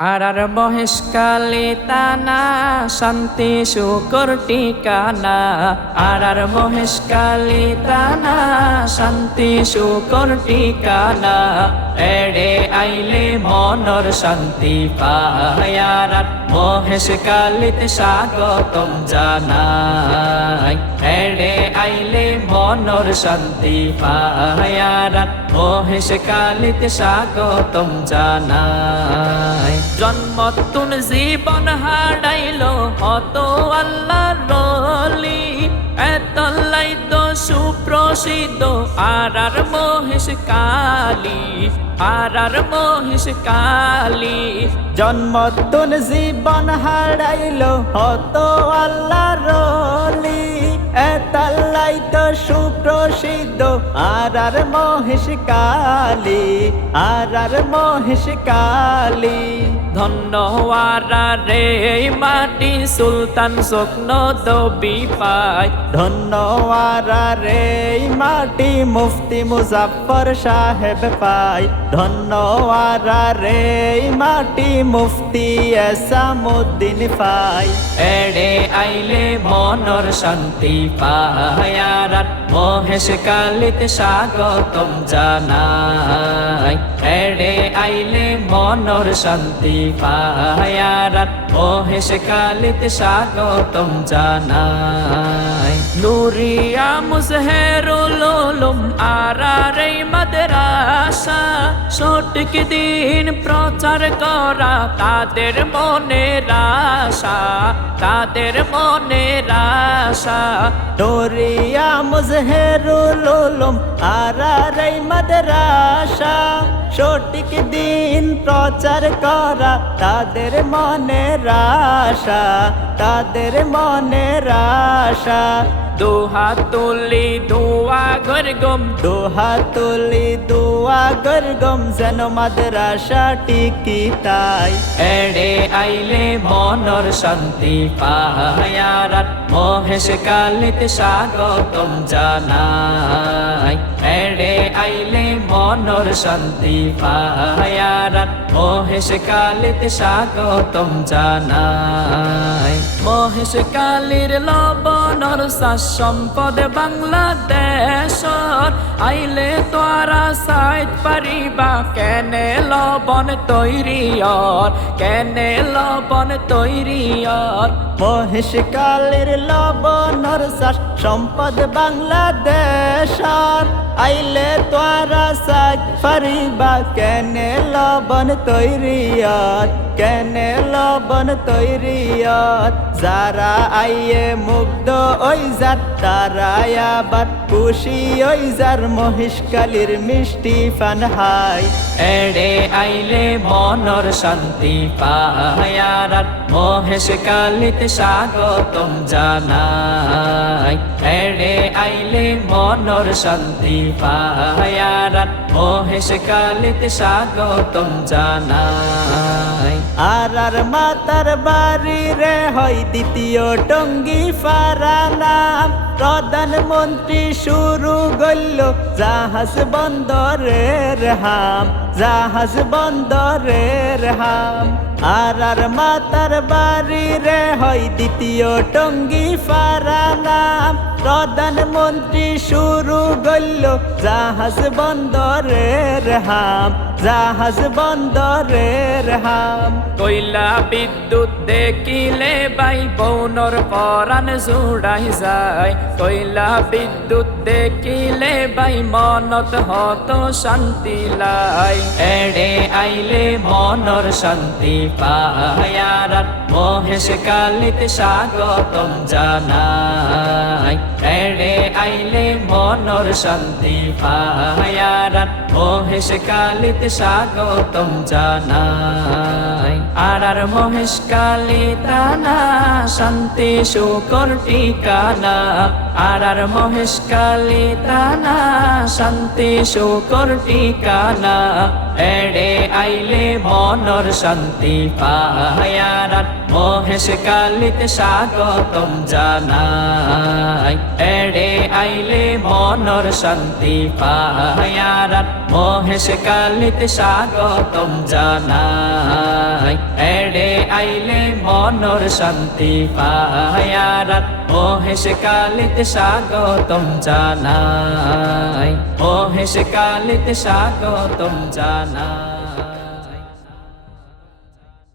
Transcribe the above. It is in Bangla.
আর মহেশকালে তানা, শান্তি শুকর টিকানা আর মহেশকালে তানা, শান্তি শুকর টিকানা এড়ে আইলে মনর শান্তি পায়ার আর মহেশ কালিতে স্বাগতম জানাই। এড়ে আইলে মনর শান্তি পায়ার আর মহেশ কালিতে স্বাগতম জানাই। জন্ম তুন জীবন হারাইল, হত আল্লাহ রলি এতলাই তো সুপ্রসিদ্ধ আর আর মহেশ কালী আর আর মহেশ কালী। জন্মতুন জীবন হারাইল, হত আল্লাহ সুপ্রসিদ্ধ আর আর মহেশ কালী আর আর মহেশ কালী। ধন্য রে মাটি সুলতান স্বপ্ন দবি পায়। ধন্যওয়ারা রে মাটি মুফতি মুজাফর সাহেব পাই ধন্যওয়ারা রে মাটি মুফতি এসামুদ্দিন পাই এড়ে আইলে মনর শান্তি পায়। আর মহেশ কালিতে স্বাগতম জানাই। এড়ে আইলে মনর শান্তি পায়ার আর মহেশ কালিতে স্বাগতম জানাই। নুরিয়া মুজহেরুল উলুম আরারে মাদ্রাসা, সঠিক দিন প্রচার করা তাদের মনের আশা। তাদের মনের আশা। ডোরিয়া মুজহেরুল উলুম আরারাই মাদ্রাসা। সঠিক দিন প্রচার করা তাদের মনের আশা, তাদের মনের আশা। দুহা তুলি, দুয়া গম দোহা তোলে, দোয়া গরগম যেন মাদ্রাসা টিকি তাই। এড়ে আইলে মনর শান্তি পাহায়ারাত মহেশ কালিতে স্বাগতম জানাই। এড়ে আইলে মনর শান্তি পায়ার আর মহেশ কালিতে স্বাগতম জানাই। মহেশ কালির লবণর সম্পদ বাংলাদেশর। আইলে তোরা সাইত পারিবা, কেনে লবণ তৈরিয়র কেনে লবণ তৈরিয়র মহেশ কালের লবণর সম্পদ বাংলাদেশ আইলে তোরা সাক ফারিবা কেনে লবণ তৈরিয়ত কেনে লবণ তৈরিয়ত। যারা আইয়ে মুগ্ধ ওই যার তারা আবার খুশি ওই যার মহেশ কালির মিষ্টি ফান হাই এড়ে আইলে মনর শান্তি পায়ার আর মহেশ কালিতে স্বাগতম জানাই। এড়ে আইলে মনর শান্তি পায়ার আর মহেশ কালিতে স্বাগতম জানাই। আর আর মাতার বাড়ি রে হয় দ্বিতীয় টঙ্গি ফারানাম প্রধানমন্ত্রী শুরু গল্ল জাহাজ বন্দরের হাম, জাহাজ বন্দরের হাম। আর আর মাতার বাড়ি রে হয় দ্বিতীয় টঙ্গি ফারানাম প্রধানমন্ত্রী শুরু গল্ল জাহাজ বন্দরের হাম, জাহাজ বন্দরের হাম। কইলা বিদ্যুৎ দেখিলে বাই বৌনর পরাণ জুড়াই যায়। কইলা, বিদ্যুৎ দেখিলে বাই মনত হত শান্তি লাই। এড়ে আইলে মনর শান্তি আর মহেশ কালিত স্বাগতম জানাই। এড়ে আইলে মনর শান্তি আর মহেশ কালিতে স্বাগতম জানাই। আর আর মহেশ কালী তানা শান্তি শুকর টিকানা আর আর মহেশ কালী তানা শান্তি শুকর ঠিকানা। এড়ে আইলে মনর শান্তি পায়ার আর মহেশ কালিতে স্বাগতম জানাই। এড়ে আইলে মনর শান্তি আর মহেশ কালিতে স্বাগতম জানাই। এড়ে আইলে মনর শান্তি আর মহেশ কালিতে স্বাগতম জানাই। মহেশ কালিতে স্বাগতম জানাই।